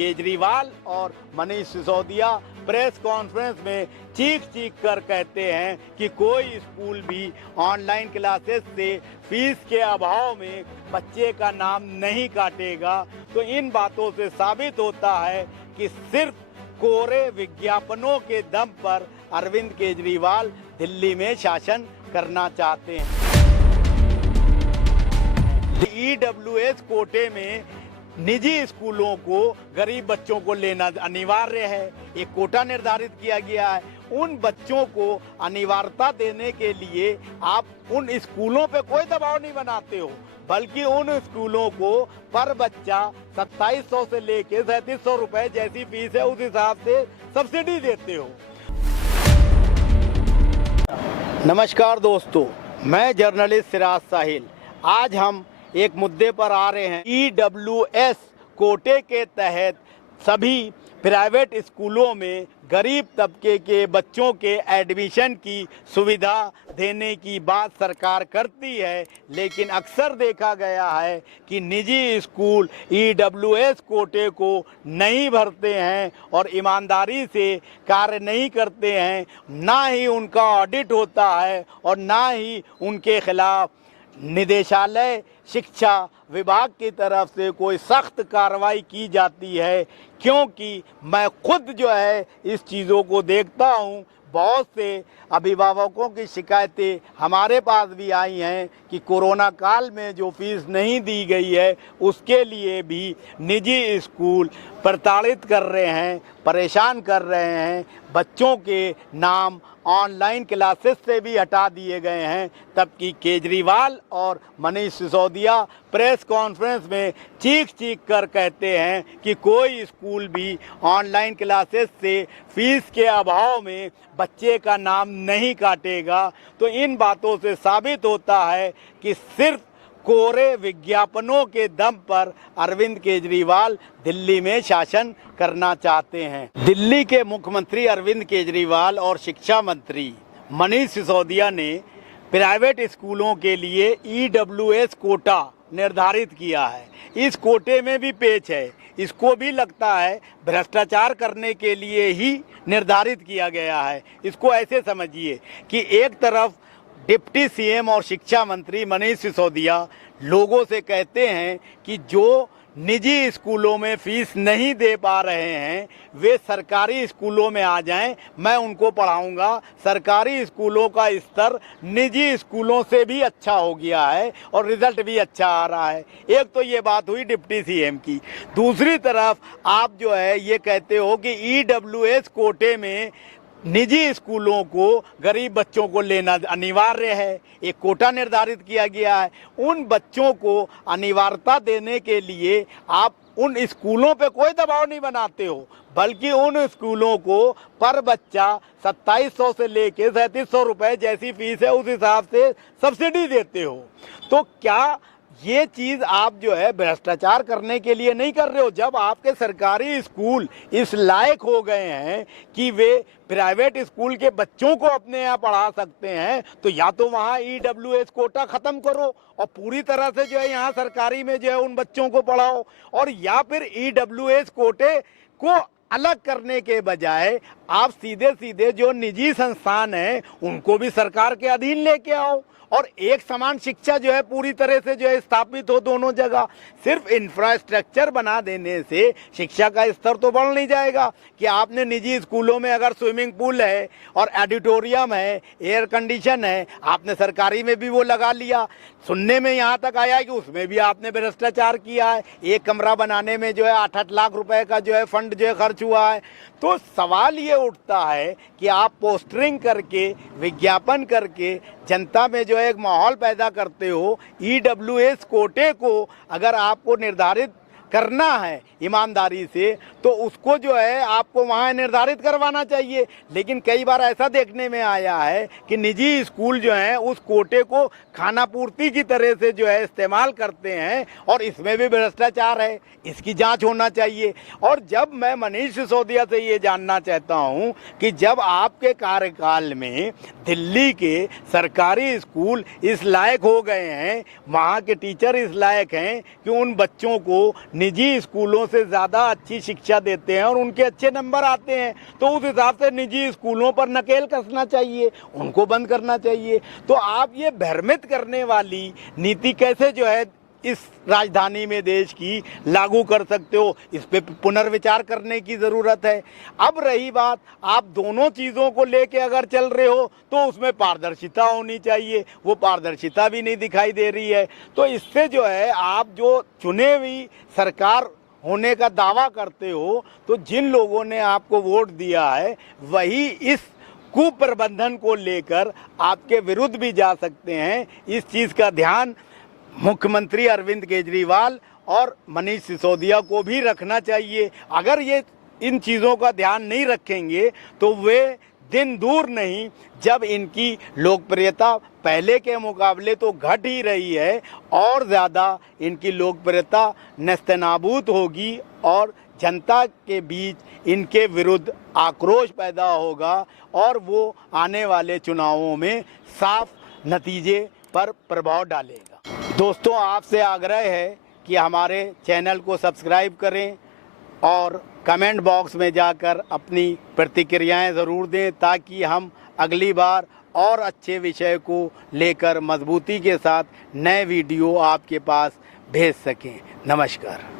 केजरीवाल और Manish Sisodia press conference में चीख कर कहते हैं कि कोई स्कूल भी ऑनलाइन क्लासेस से फीस के अभाव में बच्चे का नाम नहीं काटेगा। तो इन बातों से साबित होता है कि सिर्फ कोरे विज्ञापनों के दम पर अरविंद केजरीवाल दिल्ली में शासन करना चाहते हैं। ईडब्ल्यूएस कोटे में निजी स्कूलों को गरीब बच्चों को लेना अनिवार्य है। एक कोटा निर्धारित किया गया है। उन बच्चों को अनिवार्यता देने के लिए आप उन स्कूलों पे कोई दबाव नहीं बनाते हो, बल्कि उन स्कूलों को पर बच्चा 2700 से लेके 3700 रुपए जैसी फीस है उस हिसाब से सब्सिडी देते हो। नमस्कार दोस्तों, मैं जर्नलिस्ट सिराज साहिल। आज हम एक मुद्दे पर आ रहे हैं। ईडब्ल्यूएस कोटे के तहत सभी प्राइवेट स्कूलों में गरीब तबके के बच्चों के एडमिशन की सुविधा देने की बात सरकार करती है, लेकिन अक्सर देखा गया है कि निजी स्कूल ईडब्ल्यूएस कोटे को नहीं भरते हैं और ईमानदारी से कार्य नहीं करते हैं। ना ही उनका ऑडिट होता है और ना ही उनके खिलाफ निदेशालय शिक्षा विभाग की तरफ से कोई सख्त कार्रवाई की जाती है। क्योंकि मैं खुद जो है इस चीज़ों को देखता हूँ। बहुत से अभिभावकों की शिकायतें हमारे पास भी आई हैं कि कोरोना काल में जो फीस नहीं दी गई है उसके लिए भी निजी स्कूल प्रताड़ित कर रहे हैं, परेशान कर रहे हैं। बच्चों के नाम ऑनलाइन क्लासेस से भी हटा दिए गए हैं। तबकि केजरीवाल और मनीष सिसोदिया प्रेस कॉन्फ्रेंस में चीख कर कहते हैं कि कोई स्कूल भी ऑनलाइन क्लासेस से फीस के अभाव में बच्चे का नाम नहीं काटेगा। तो इन बातों से साबित होता है कि सिर्फ कोरे विज्ञापनों के दम पर अरविंद केजरीवाल दिल्ली में शासन करना चाहते हैं। दिल्ली के मुख्यमंत्री अरविंद केजरीवाल और शिक्षा मंत्री मनीष सिसोदिया ने प्राइवेट स्कूलों के लिए ईडब्ल्यूएस कोटा निर्धारित किया है। इस कोटे में भी पेच है। इसको भी लगता है भ्रष्टाचार करने के लिए ही निर्धारित किया गया है। इसको ऐसे समझिए कि एक तरफ डिप्टी सीएम और शिक्षा मंत्री मनीष सिसोदिया लोगों से कहते हैं कि जो निजी स्कूलों में फीस नहीं दे पा रहे हैं वे सरकारी स्कूलों में आ जाएं, मैं उनको पढ़ाऊंगा। सरकारी स्कूलों का स्तर निजी स्कूलों से भी अच्छा हो गया है और रिजल्ट भी अच्छा आ रहा है। एक तो ये बात हुई डिप्टी सीएम की। दूसरी तरफ आप जो है ये कहते हो कि ईडब्ल्यूएस कोटे में निजी स्कूलों को गरीब बच्चों को लेना अनिवार्य है। एक कोटा निर्धारित किया गया है। उन बच्चों को अनिवार्यता देने के लिए आप उन स्कूलों पे कोई दबाव नहीं बनाते हो, बल्कि उन स्कूलों को पर बच्चा 2700 से लेके 3700 रुपए जैसी फीस है उस हिसाब से सब्सिडी देते हो। तो क्या ये चीज़ आप जो है भ्रष्टाचार करने के लिए नहीं कर रहे हो? जब आपके सरकारी स्कूल इस लायक हो गए हैं कि वे प्राइवेट स्कूल के बच्चों को अपने यहाँ पढ़ा सकते हैं, तो या तो वहाँ ईडब्ल्यूएस कोटा ख़त्म करो और पूरी तरह से जो है यहाँ सरकारी में जो है उन बच्चों को पढ़ाओ, और या फिर ईडब्ल्यूएस कोटे को अलग करने के बजाय आप सीधे सीधे जो निजी संस्थान हैं उनको भी सरकार के अधीन लेके आओ और एक समान शिक्षा जो है पूरी तरह से जो है स्थापित हो दोनों जगह। सिर्फ इंफ्रास्ट्रक्चर बना देने से शिक्षा का स्तर तो बढ़ नहीं जाएगा। कि आपने निजी स्कूलों में अगर स्विमिंग पूल है और ऑडिटोरियम है, एयर कंडीशन है, आपने सरकारी में भी वो लगा लिया। सुनने में यहाँ तक आया है कि उसमें भी आपने भ्रष्टाचार किया है। एक कमरा बनाने में जो है 8-8 लाख रुपए का जो है फंड जो है खर्च हुआ है। तो सवाल ये उठता है कि आप पोस्टरिंग करके, विज्ञापन करके जनता में जो है एक माहौल पैदा करते हो। ईडब्ल्यूएस कोटे को अगर आपको निर्धारित करना है ईमानदारी से तो उसको जो है आपको वहाँ निर्धारित करवाना चाहिए। लेकिन कई बार ऐसा देखने में आया है कि निजी स्कूल जो हैं उस कोटे को खाना पूर्ति की तरह से जो है इस्तेमाल करते हैं और इसमें भी भ्रष्टाचार है। इसकी जांच होना चाहिए। और जब मैं मनीष सिसोदिया से ये जानना चाहता हूँ कि जब आपके कार्यकाल में दिल्ली के सरकारी स्कूल इस लायक हो गए हैं, वहाँ के टीचर इस लायक हैं कि उन बच्चों को निजी स्कूलों से ज़्यादा अच्छी शिक्षा देते हैं और उनके अच्छे नंबर आते हैं, तो उस हिसाब से निजी स्कूलों पर नकेल कसना चाहिए, उनको बंद करना चाहिए। तो आप ये भ्रमित करने वाली नीति कैसे जो है इस राजधानी में देश की लागू कर सकते हो, इस पे पुनर्विचार करने की ज़रूरत है। अब रही बात, आप दोनों चीज़ों को लेके अगर चल रहे हो तो उसमें पारदर्शिता होनी चाहिए, वो पारदर्शिता भी नहीं दिखाई दे रही है। तो इससे जो है आप जो चुने हुई सरकार होने का दावा करते हो, तो जिन लोगों ने आपको वोट दिया है वही इस कुप्रबंधन को लेकर आपके विरुद्ध भी जा सकते हैं। इस चीज़ का ध्यान मुख्यमंत्री अरविंद केजरीवाल और मनीष सिसोदिया को भी रखना चाहिए। अगर ये इन चीज़ों का ध्यान नहीं रखेंगे तो वे दिन दूर नहीं जब इनकी लोकप्रियता पहले के मुकाबले तो घट ही रही है और ज़्यादा इनकी लोकप्रियता नेस्तनाबूद होगी और जनता के बीच इनके विरुद्ध आक्रोश पैदा होगा और वो आने वाले चुनावों में साफ नतीजे पर प्रभाव डालेगा। दोस्तों, आपसे आग्रह है कि हमारे चैनल को सब्सक्राइब करें और कमेंट बॉक्स में जाकर अपनी प्रतिक्रियाएं ज़रूर दें ताकि हम अगली बार और अच्छे विषय को लेकर मजबूती के साथ नए वीडियो आपके पास भेज सकें। नमस्कार।